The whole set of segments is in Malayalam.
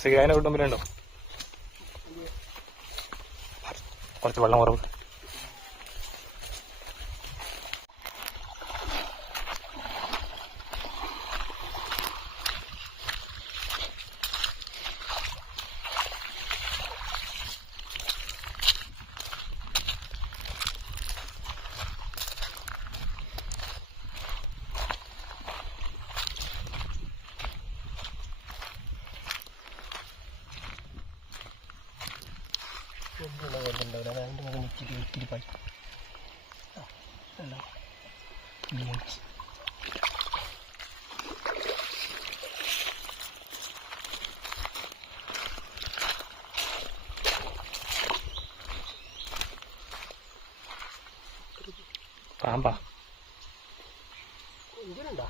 സിഗാനെ വിട്ടുമ്പോലുണ്ടോ കുറച്ച് വെള്ളം കുറവ്. പാമ്പാ ഇതിലുണ്ടോ?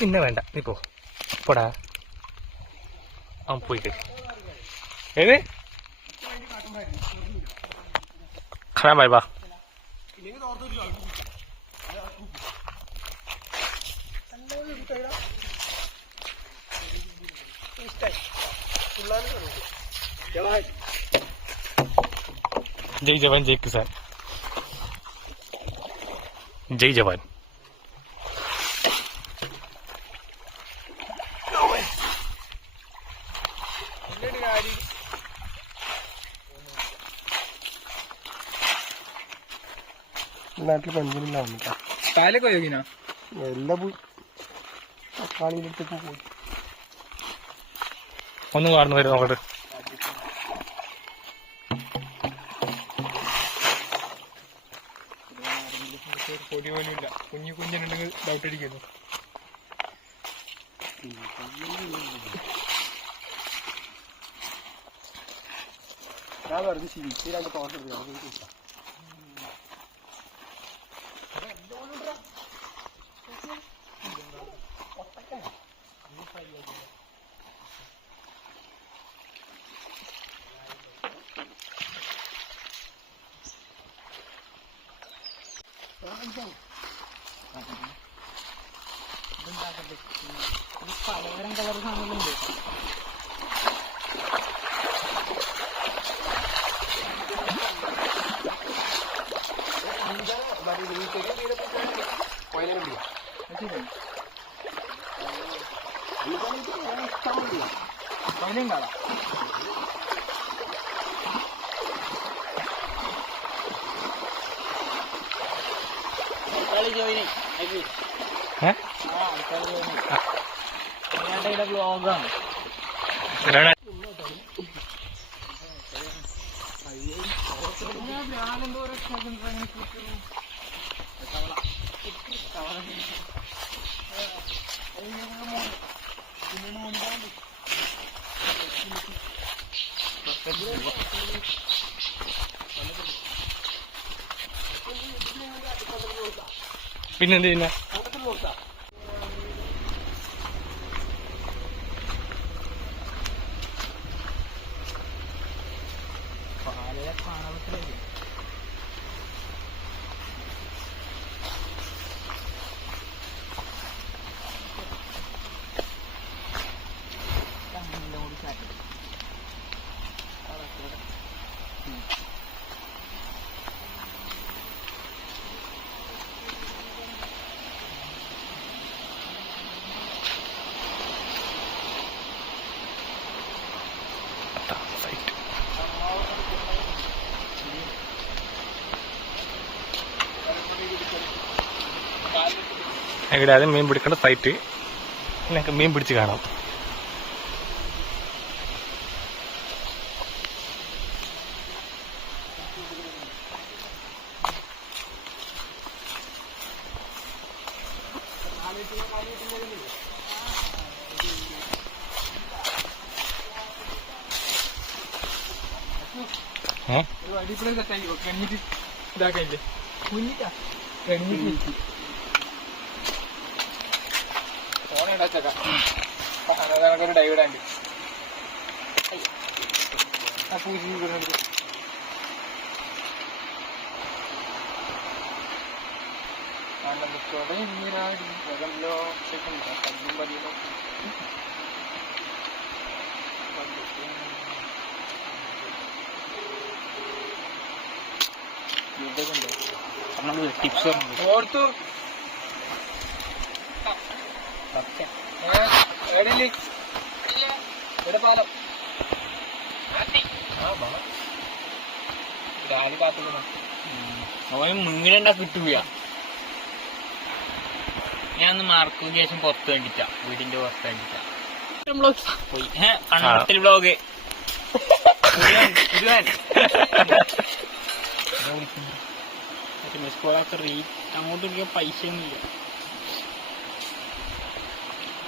പിന്നെ വേണ്ട, നീ പോടാ. അവൻ പോയി ഏത് ഖരാബായി വാ. ജയ് ജവാൻ ജയ് കിസാൻ. ജയ് ജവാൻ. നാട്ടിൽ പഞ്ചമില്ലാവുന്നില്ല. കാലൊക്കെ യോഗിനാ എല്ലാം പോയി. തക്കാളിയിലേക്ക് പോയി. ഒന്നും കാണുന്നു വരും നോക്കട്ടെ. പൊടി പോലും ഇല്ല. കുഞ്ഞിനുണ്ടെങ്കിൽ ഡൗട്ട് അടിക്കുന്നു. ഞാൻ വെറുതെ ശരിക്കും രണ്ട് തോട്ടം പലതരം കളർ സാധനങ്ങളുണ്ട്. ബ്ലോഗാണ്. പിന്നെന്ത് ചെയ്യുന്ന ഇവിടെ ആദ്യം മീൻ പിടിക്കേണ്ട സൈറ്റ്, ഞങ്ങൾക്ക് മീൻ പിടിച്ച് കാണാം. അടിപൊളി സെറ്റായി കഴിഞ്ഞിട്ട് ഇതാക്കില്ലേ കഴിഞ്ഞിട്ട് ഫോൺ ഡൈവ് ഇടാണ്ട് ആ പൂജ ടിപ്സ് ഓർത്തു പാലം രാവിലെ കാത്തുക്കണം. അവൻ മീനുണ്ടാ കിട്ടൂല. ഞാൻ ഒന്ന് മാർക്കും ശേഷം പുറത്ത് വേണ്ടിട്ടാ, വീടിന്റെ പുറത്ത് വേണ്ടിട്ടാ പോയി. കണ്ണത്തിൽ ബ്ലോഗ് അങ്ങോട്ട് വിളിക്കാൻ പൈസ ഒന്നുമില്ല.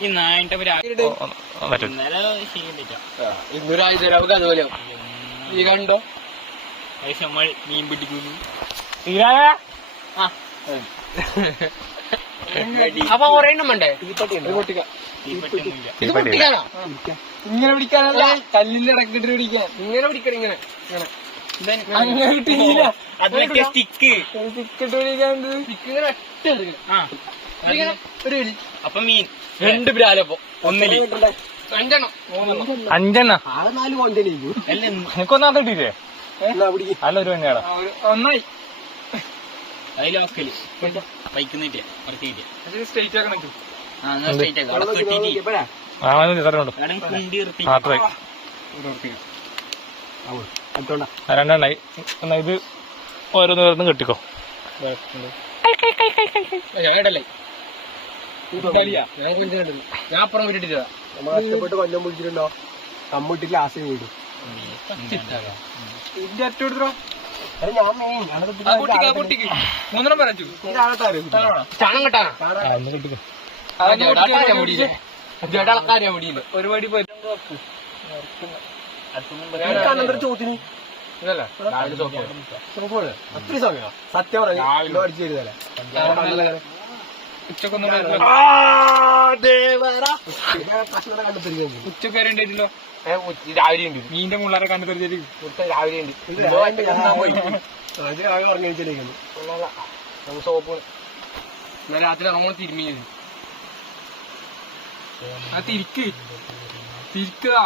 ഈ നായന്റെ ഇന്നലെ ചെയ്യണ്ടില്ല. ഇന്നൊരാഴ്ച അതുപോലെ ഈ കണ്ടോ പൈസ നമ്മൾ മീൻ പിടിക്കുന്നു. അപ്പൊ കൊറേ എണ്ണം വേണ്ടേ? ഇങ്ങനെ പിടിക്കാനല്ല, കല്ലിൽ ഇടക്കിട്ട് പിടിക്കാൻ. ഇങ്ങനെ പിടിക്കണം, ഇങ്ങനെ അങ്ങനെ കിട്ടിയില്ല. അതിലൊക്കെ സ്റ്റിക്ക് സ്റ്റിക്കിട്ട് പിടിക്കാൻ സ്റ്റിക്ക് ഇങ്ങനെ ഒറ്റ എടുക്കണം. ഒരു പിടി. അപ്പൊ മീൻ 2 ബ്രാലപ്പോ ഒന്നില് 5 4 പോയിന്റ് അല്ല എനിക്കൊന്നാമത്തെ കിട്ടിയില്ലേ? അല്ല ഒരു തന്നെയാടാ. ഒന്നായി അതിലൊക്കല് പൈക്കുന്നില്ല പുറത്തേക്ക് സ്ട്രേറ്റ് ആക്കണം. രണ്ടെണ്ണായി. എന്നാ ഇത് ഓരോന്ന് കെട്ടിക്കോ. ഞാൻ അപ്പുറം വിട്ടിട്ടില്ല. നമ്മൾ കഷ്ടപ്പെട്ട് കൊല്ലം പിടിച്ചിട്ടുണ്ടോ? കമ്മിട്ടില്ല ആശയം വീടും. ഇതിന്റെ അറ്റ എടുത്തോ. പൊട്ടിക്ക് 3 പറഞ്ഞു. ചാണം കെട്ടാ കെട്ടിക്കോ. ജഡാൾക്കാരാ മുടിയില്ല. ഒരു പടി പോയി ചോത്തിന് ഇതല്ല അത്രയും സമയം സത്യം അടിച്ചു തരുന്നല്ലേ. ഉച്ചക്കൊന്നും ഉച്ചക്ക് വരേണ്ടില്ലോ. രാവിലെ ഉണ്ട് മീന്റെ മുള്ളാരെ കണ്ടു തെറിച്ചിട്ട് രാവിലെ ഉണ്ട് സോപ്പ് രാത്രി നമ്മൾ തിരുമ്മിയത്. ആ തിരിക്കുക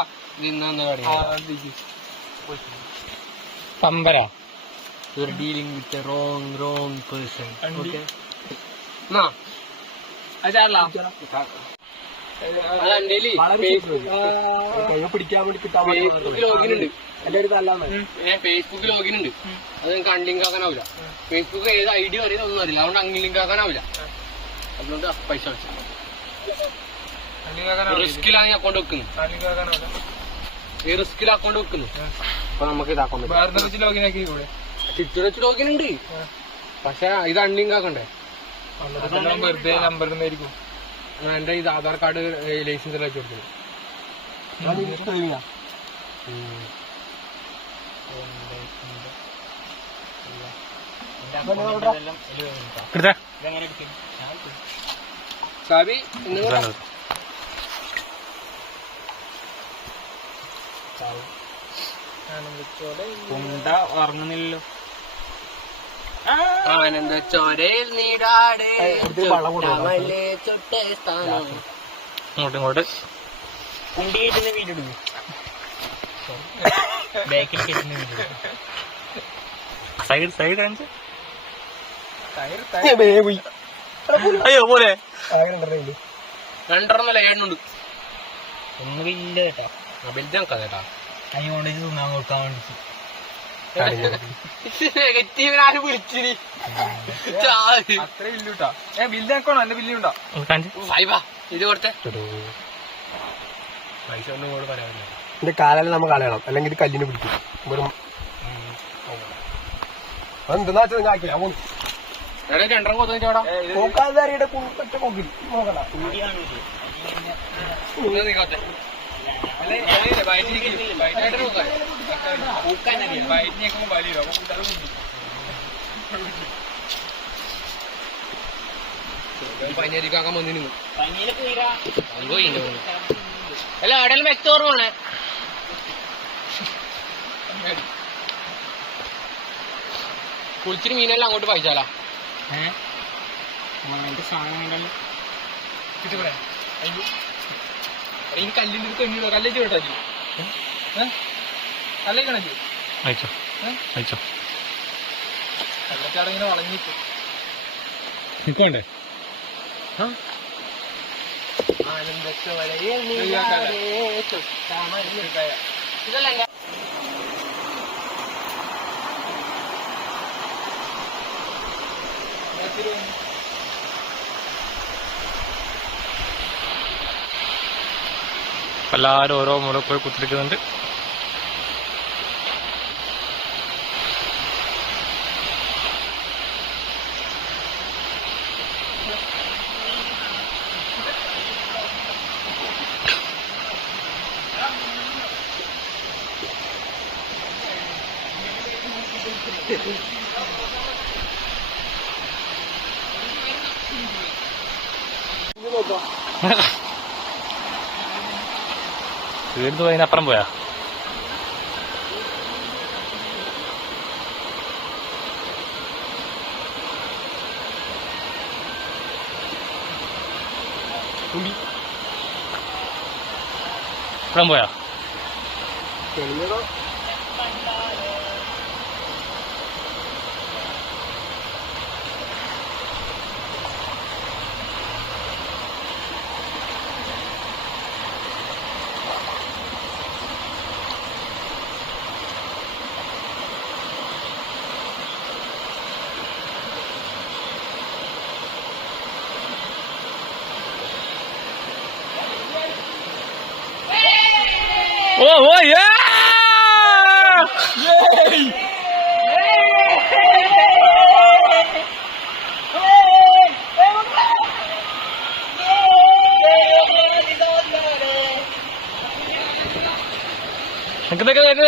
പമ്പര ഡീലിംഗ് വിത്ത് റോങ് പേഴ്സൺ. പിടിക്കാൻ വേണ്ടി കിട്ടാൻ ഫേസ്ബുക്ക് ലോഗിൻ ഉണ്ട്. എല്ലാവരും ഫേസ്ബുക്ക് ലോഗിൻ ഉണ്ട്. അത് നിങ്ങൾക്ക് അൺലിങ്ക് ആക്കാനാവില്ല. ഫേസ്ബുക്ക് ഏത് ഐ ഡി അറിയാൻ ഒന്നും അറിയില്ല. അതുകൊണ്ട് അൺലിങ്ക് ആക്കാനാവില്ല. അതുകൊണ്ട് പൈസ റിസ്കിലാണ് അക്കൗണ്ട് വെക്കുന്നത്. ഈ റിസ്കിൽ അക്കൗണ്ട് വെക്കുന്നു. അപ്പൊ നമുക്ക് ഇതാക്കാൻ ലോഗിൻ ആക്കി ചുറ്റു വെച്ച് ലോഗിൻ ഉണ്ട്. പക്ഷെ ഇത് അൺലിങ്ക് ആക്കണ്ടേ? വെറുതെ നമ്പർ ഇടുന്നതായിരിക്കും. എന്റെ ഇത് ആധാർ കാർഡ് ലൈസൻസ് എല്ലാം വെച്ച് കൊടുക്കുന്നത്. സാബി ഉറങ്ങുന്നില്ലല്ലോ. ആനന്ദ ചോരയിൽ നീടാടെ ഇങ്ങോട്ട് കുണ്ടി കിട്ടുന്ന വീഡിയോ എടുക്കും. ബാക്കിൽ കിട്ടുന്ന വീഡിയോ സൈഡ് കാണിച്ച്. പോയി അയ്യോ പോലെ 2 ഏണ്ണുണ്ട്. ഒന്നും ഇല്ല കേട്ടോ. വലുതാക്കാം കേട്ടാ. അതിനോട് തിന്നാൻ കൊടുക്കാൻ വേണ്ടി നെഗറ്റീവിനാരും വിളിച്ചിനി അത്ര ബില്ലുട്ടാ ബില്ല് ആക്കണോ എന്റെ ബില്ലുണ്ടോ ഫൈവാ ഇത് കൊടുത്തേ പൈസ ഒന്നും കൂടെ പറയാനില്ല. ഇതിന്റെ കാലെല്ലാം നമ്മൾ കളയണം, അല്ലെങ്കിൽ ഇത് കല്ലിന് പിടിക്കും. വെറും അതെന്താ വെച്ചാൽ നിങ്ങൾ ആക്കില്ല രണ്ടെണ്ണം കൊതുവിടെ പോക്കാതെ കുട്ട പോക്കില്ല നോക്കണ്ട. പനിയാക്കാൻ വന്നിരുന്നു അല്ല എവിടെയെല്ലാം വ്യക്തോർമ്മ കുളിച്ചിട്ട് മീനെല്ലാം അങ്ങോട്ട് പൈച്ചാലാ ഈ കല്ലിന്റെ തെങ്ങിലോ കല്ലേക്ക് കേട്ടോ കല്ലേ കണക്ക് അയച്ചോ അയച്ചോ കല്ലച്ചാടെ ഇങ്ങനെ വളഞ്ഞിട്ട് നിക്കണ്ടേ ഇതല്ല എല്ലാവരും ഓരോ മുറ പോയി കുത്തിരിക്കുന്നുണ്ട്. വീട് അതിനപ്പുറം പോയാ അപ്പുറം പോയാ Oh, oh, yeah!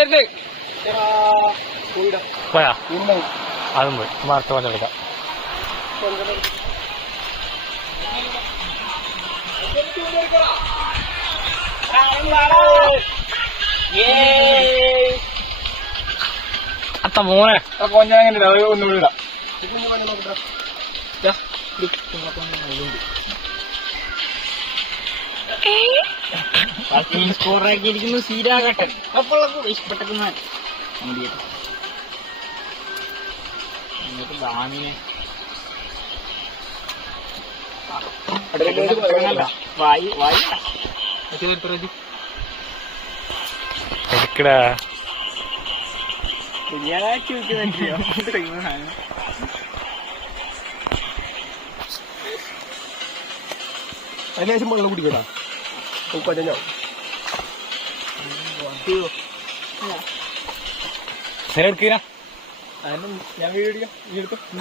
വരുന്നേ പോയാ അതും പോയി അടുത്ത പോലെ എടുക്കാം. അത്ത മോനെ കൊഞ്ഞാങ്ങനെ ഒന്നും വിടാം. സ്കോറാക്കിയിരിക്കുന്നു സീരാകട്ടൻ. അപ്പോൾ ഇഷ്ടപ്പെട്ടെന്ന് ബാമിനെ വായി വായി എടുക്കടാ ശരിയാക്കി വെക്കുന്നില്ല. അതിനുശേഷം വെള്ളം കുടിക്കട്ടാ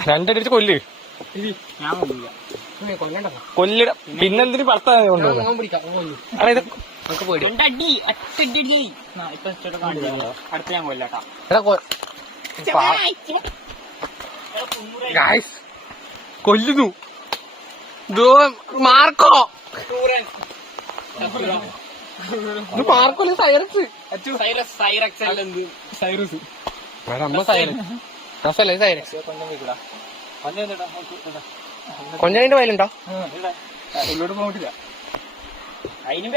രണ്ടടിച്ച് കൊല്ല് ഞാൻ കൊല്ലിട പിന്നെന്തിന് ഭർത്താവ് കൊണ്ടുപോകുന്നത് ഇത് രണ്ടടി ഒറ്റടി ഇപ്പൊ കാണിച്ചോ. അടുത്ത ഞാൻ കൊല്ലാട്ടാ. കൊല്ലുന്നു മാർക്കോ ഇത് മാർക്കോല് സൈറക്സ് സൈറക്സ് അല്ലെന്ത് സൈറസ് അമ്മ സൈറക്സ് രസല്ലേ സൈറക്സ് കൊഞ്ചിന്റെ വയലുണ്ടോ ഉള്ളോട്ട് പോയിട്ടില്ല. അതിന്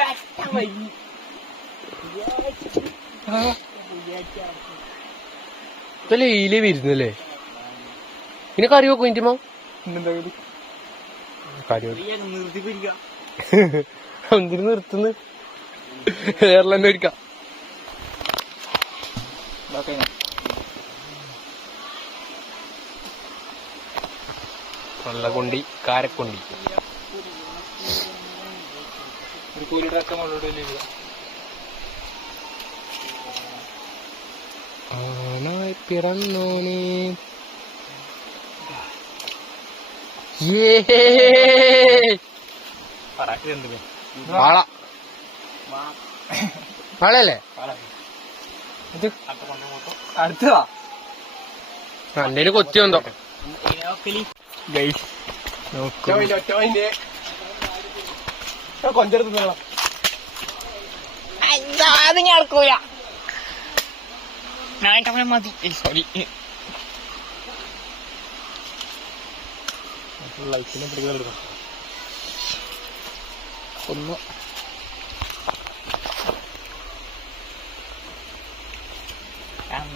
ഇതല്ലേ ഈലേ വരുന്നല്ലേ പിന്നെ കറി വെക്കും ഇൻറ്റിമോ കറി നിർത്തിപ്പിരിക്കാം. എന്തിനു നിർത്തുന്നു കേരളം മേടിക്കാം. നല്ല കൊണ്ടി, കാരക്കൊണ്ടി. ഒരു കോലിടൊക്കെ മുകളിൽ ആണായി പിറന്നോനെ. വാള വാളയല്ലേ ഇത്? അടുത്തതാ എന്റെ കൊത്തി വന്നോ കൊഞ്ചെടുത്ത് അത് ഞാൻ എടുക്കൂല. മതി. സോറി. ഒന്ന്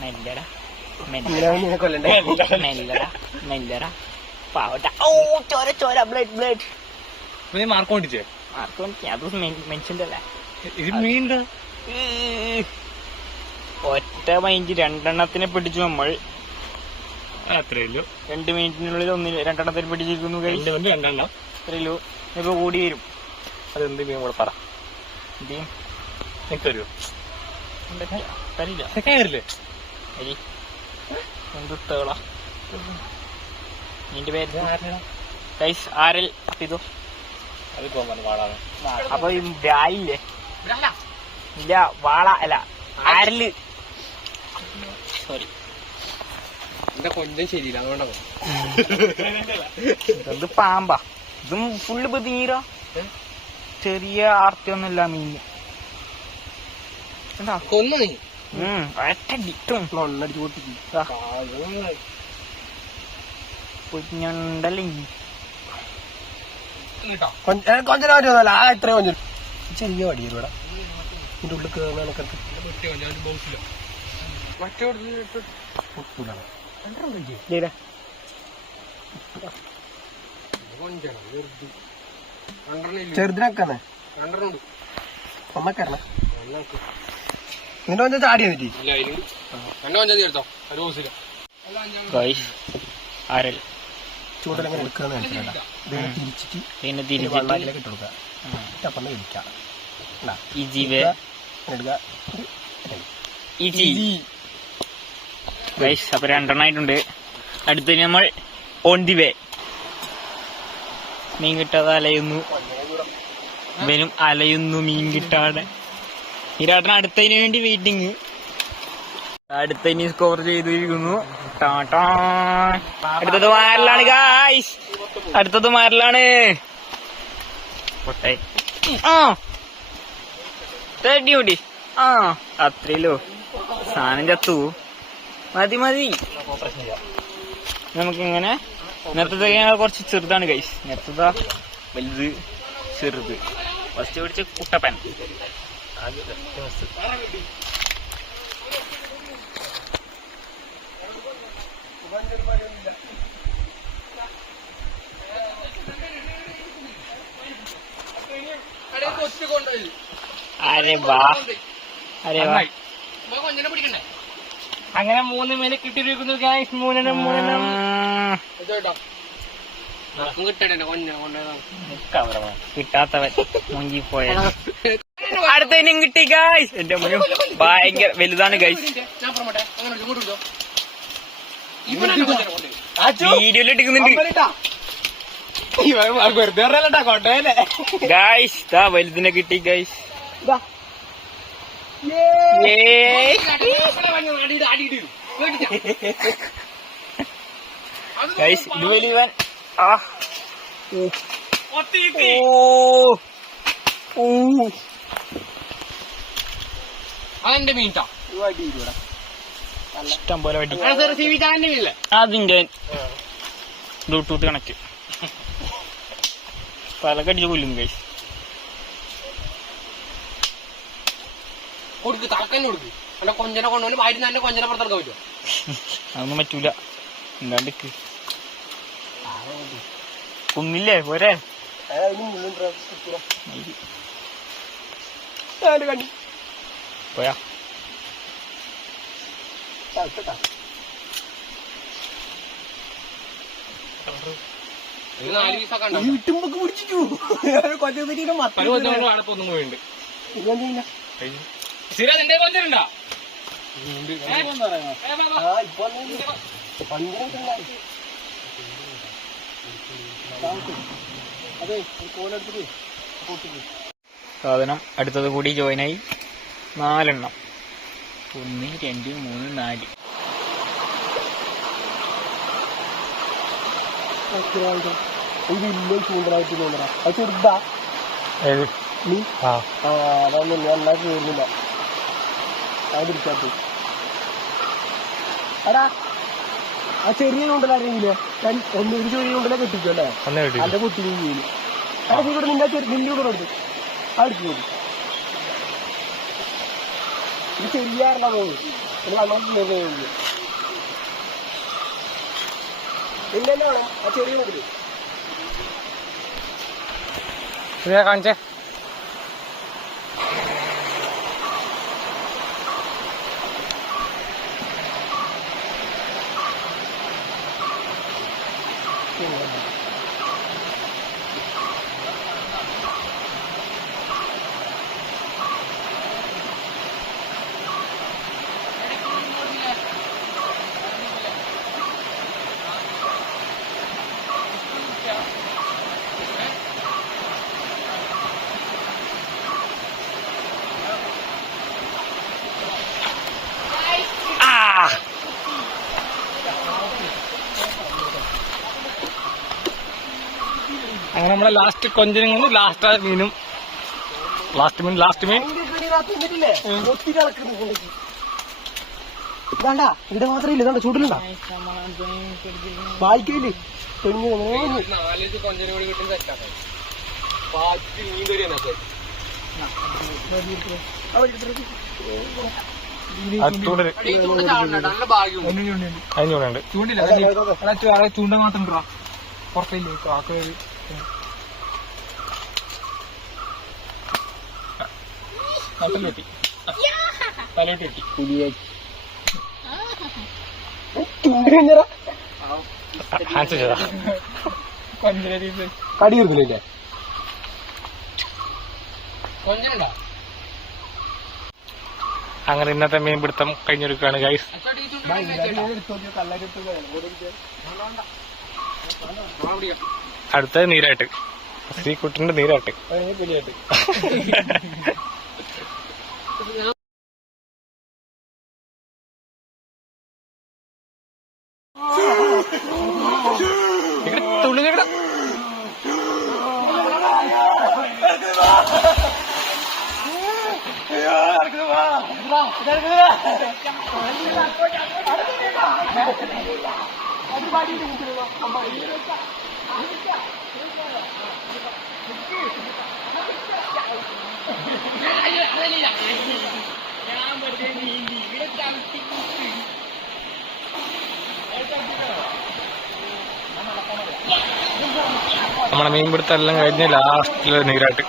മെല്ലട മെല്ലട മെല്ലട പാവട്ട. ഓ ചോര ചോര ബ്ലഡ് ബ്ലഡ്. മാർക്ക് കൊണ്ടിച്ചേ അത് മെൻഷൻ്റെ ഇത് മീൻ ഒറ്റ മൈൻഡ് രണ്ടെണ്ണത്തിനെ പിടിച്ചു നമ്മൾ. അത്രയല്ലോ 2 മിനിറ്റിനുള്ളിൽ രണ്ടെണ്ണത്തിന് പിടിച്ചിരിക്കുന്നു. രണ്ടെണ്ണം അത്രയല്ലോ. ഇപ്പൊ കൂടി വരും. അതെന്ത് മീൻ കൂടെ പറ. എന്തെയും എനിക്ക് തരുമോ? തരില്ല. കയറില്ലേ? അരി എന്ത് തേള നിന്റെ പേര് ഗൈസ് ആരൽ ഇതോ. അത് പോകാൻ പാടാണ്. അപ്പൊ ഈ ബ്രായില്ലേ? ഇല്ല വാള അല്ല ആരല്. സോറി എന്റെ കൊഞ്ചം ശരിയില്ല, അതുകൊണ്ടാ. ഇത് പാമ്പാ. ഇതും ഫുള്ള് പതിഞ്ഞീരോ. ചെറിയ ആർത്തിയൊന്നുമില്ല മീന്. കൊന്നു നീ മണ്ണടിച്ച് പൊട്ടിക്കും. കുഞ്ഞുണ്ടല്ലേ കൊഞ്ചന പറ്റുമല്ല. ആ എത്ര കൊഞ്ചു ചെറിയ വടി ഇവിടെ ഇതിന്റെ ഉള്ളിൽ കയറുന്ന എനക്കത്ത് ചെറുതിനൊക്കെ ഒന്നക്കരണ നിന്റെ കൊഞ്ച ചാടിയാ പറ്റി. എന്റെ കൊഞ്ചം ചേർത്തോ ഒരു ദിവസം ഗൈസ് ആരൽ ചൂടലങ്ങനെ എടുക്കാന്ന് മനസ്സിലാ. ഇതിനെ തിരിച്ചിട്ട് പിന്നെ വെള്ളത്തിലേക്ക് ഇട്ട് കൊടുക്കുക. അപ്പം ഇരിക്കാം. ഗൈസ് അപ്പൊ 2 ആയിട്ടുണ്ട്. അടുത്ത് നമ്മൾ ഓൺ ദി വേ. മീൻ കിട്ടാതെ അലയുന്നു. ഇവനും അലയുന്നു മീൻ കിട്ടാതെ. ഈരാട്ടൻ അടുത്തതിന് വേണ്ടി വെയിറ്റിംഗ്. അടുത്തതിന് സ്കോർ ചെയ്തിരിക്കുന്നു. അടുത്തത് മാരലാണ് ഗൈസ്. അടുത്തത് മാരലാണ്. തേടി അത്രയല്ലോ സാധനം ചത്തു. മതി മതി. നമുക്കിങ്ങനെ നേരത്തെ കുറച്ച് ചെറുതാണ് ഗൈസ്. നേരത്തെ വലുത് ചെറുത്. ഫസ്റ്റ് പിടിച്ച കുട്ടപ്പൻ. അരെ വാ അരെ വാ. അങ്ങനെ 3 മേലെ കിട്ടിയിരിക്കുന്നു ഗൈസ്. 3 കിട്ടാത്തവൻ മുങ്ങി പോയ. അടുത്തതിനും കിട്ടി ഗൈസ്. എന്റെ മുന്നിൽ ഭയങ്കര വലുതാണ് ഗൈസ്. വീഡിയോയിൽ എടുക്കുന്നുണ്ട് ഗൈസ്. വലുതിനെ കിട്ടി ഗൈസ്. ഗൈസ് ഇത് വലിയവൻ. അതെന്റെ മീൻട്ടാ. ഇഷ്ടം പോലെ വടി. മീനില്ലേ അതിന്റെ ബ്ലൂടൂത്ത് കണക്ട് പലകടിച്ച് കൊല്ലും ഗൈസ്. കൊടുക്ക് തളക്കന്നെ കൊടുക്ക്. എന്റെ കൊഞ്ചനെ കൊണ്ടുപോയി വായിട്ട് തന്നെ കൊഞ്ചനെ പുറത്തെടുക്കാൻ പറ്റുമോ? അതൊന്നും പറ്റൂല. എന്താണ്ട് ഒന്നില്ലേ പോരെ. പോയാ ഇത് 4 പീസൊക്കെ ഉണ്ടാവും. വീട്ടുമ്പൊക്കെ പിടിച്ചിട്ടു കൊല്ലപ്പറ്റിയുടെ പല കൊല്ലങ്ങളും അവിടെ ഒന്നും പോയിണ്ട് ഇതെന്താ സ്ഥിരം എന്റെ കൊണ്ടുണ്ടോ അതെ കോലെടുത്തിട്ട് സാധനം അടുത്തത് കൂടി ജോയിനായി 4 എണ്ണം 1 2 3 4 വലിയ ചൂണ്ടലായിട്ട് തോന്നടാ അത് ചെറുതാ നീ അതൊന്നും ഞാൻ ഉണ്ടാക്കി വരുന്നില്ല അത് പിടിക്കാത്ത എടാ ആ ചെറിയ ചൂണ്ടലാണെങ്കിലേ ഒരു ചെറിയ ചൂണ്ടല കെട്ടിക്കും അല്ലേ അന്റെ കുട്ടി ചെയ്യും എടാ ഇവിടെ നിന്റെ കൂടെ എടുത്തു അടുത്ത് പോയി ഇത് ചെറിയാറില്ല തോന്നി പിന്നെ തന്നെ വേണം ആ ചെറിയ കൂടി കാണിച്ചേ അങ്ങനെ നമ്മളെ ലാസ്റ്റ് കൊഞ്ചനും കൊണ്ട് ലാസ്റ്റ് മീനും ലാസ്റ്റ് മീൻ വേണ്ട ഇവിടെ മാത്രമേ ഇല്ല ചൂടിലുണ്ടാ വായിക്കയില്ലേ തെളിഞ്ഞു 4 കൊഞ്ചനും കൂടി കിട്ടും സെറ്റാക്കാം. ബാക്കി മീൻ കറി തന്നെ നല്ല ഭാഗ്യം. അതിനുണ്ട് ചൂണ്ട മാത്രം പുറത്തില്ലേ തലോട്ട് കിട്ടി ഹാൻസ് ചെയ്താ കടി വരുന്നില്ലേ കൊഞ്ചനുണ്ടോ? അങ്ങനെ ഇന്നത്തെ മീൻ പിടുത്തം കഴിഞ്ഞെടുക്കുകയാണ് ഗൈസ്. അടുത്തത് നീരാട്ട് സീക്കുട്ടിന്റെ നീരാട്ട് തുള്ളിക്കട നമ്മളെ മീൻപിടുത്തം എല്ലാം കഴിഞ്ഞ് ലാസ്റ്റില് നീരാട്ട്.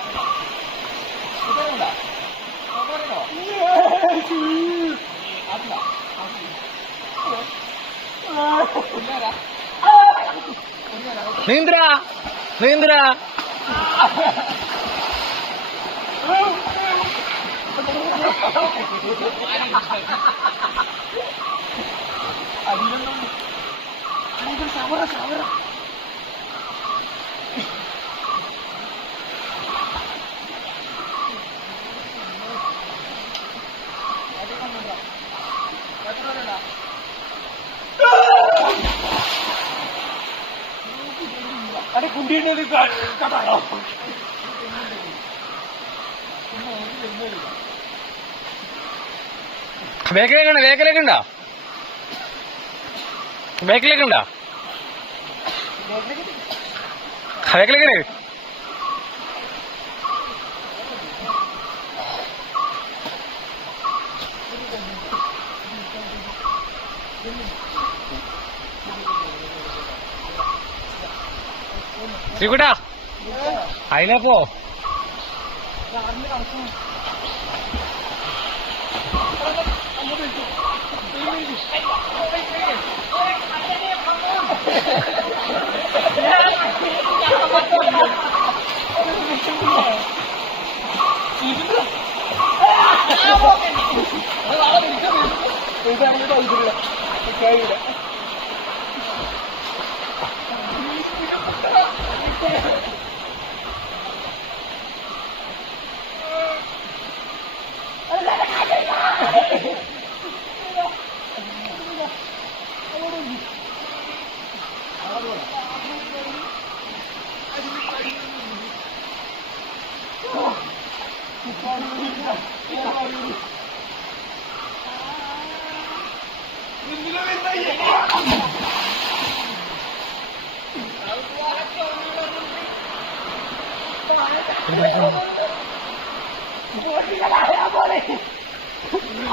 നീന്തരാ നീന്തരാ അതെ കുണ്ടിയുടെ കഥാണോ ബേക്കിലേക്കുണ്ടോ ബേക്കിലേക്കുണ്ടോ ബേക്കിലേക്കുണ്ടോ ബേക്കിലേക്ക് ശ്രീകുട്ടാ അതിലപ്പോ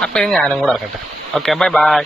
അപ്പൊ ഞാനും കൂടെ ഇറക്കട്ടെ. Okay, bye bye.